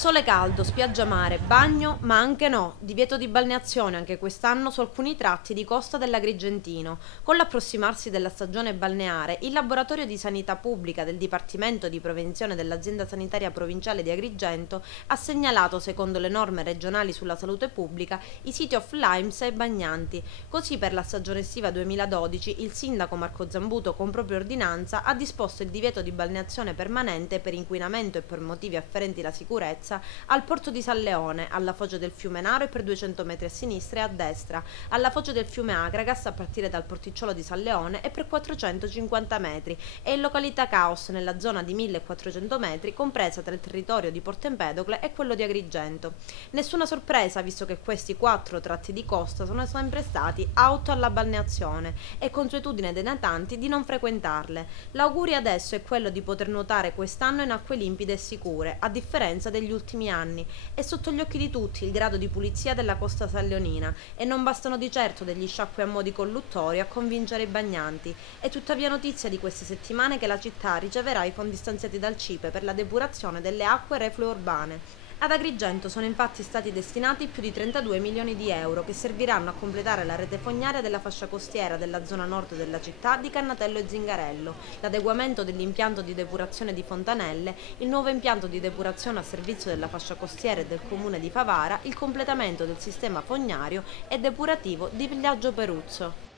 Sole caldo, spiaggia mare, bagno, ma anche no, divieto di balneazione anche quest'anno su alcuni tratti di costa dell'Agrigentino. Con l'approssimarsi della stagione balneare, il laboratorio di sanità pubblica del Dipartimento di Prevenzione dell'Azienda Sanitaria Provinciale di Agrigento ha segnalato, secondo le norme regionali sulla salute pubblica, i siti off limits e bagnanti. Così per la stagione estiva 2012 il sindaco Marco Zambuto con propria ordinanza ha disposto il divieto di balneazione permanente per inquinamento e per motivi afferenti alla sicurezza al porto di San Leone, alla foce del fiume Naro e per 200 metri a sinistra e a destra, alla foce del fiume Agragas a partire dal porticciolo di San Leone e per 450 metri e in località Caos nella zona di 1400 metri compresa tra il territorio di Porto Empedocle e quello di Agrigento. Nessuna sorpresa visto che questi 4 tratti di costa sono sempre stati auto alla balneazione e consuetudine dei natanti di non frequentarle. L'augurio adesso è quello di poter nuotare quest'anno in acque limpide e sicure, a differenza degli ultimi anni. È sotto gli occhi di tutti il grado di pulizia della costa salleonina e non bastano di certo degli sciacqui a mo' di colluttorio a convincere i bagnanti. È tuttavia notizia di queste settimane che la città riceverà i fondi stanziati dal CIPE per la depurazione delle acque reflue urbane. Ad Agrigento sono infatti stati destinati più di 32 milioni di euro che serviranno a completare la rete fognaria della fascia costiera della zona nord della città di Cannatello e Zingarello, l'adeguamento dell'impianto di depurazione di Fontanelle, il nuovo impianto di depurazione a servizio della fascia costiera e del comune di Favara, il completamento del sistema fognario e depurativo di Villaggio Peruzzo.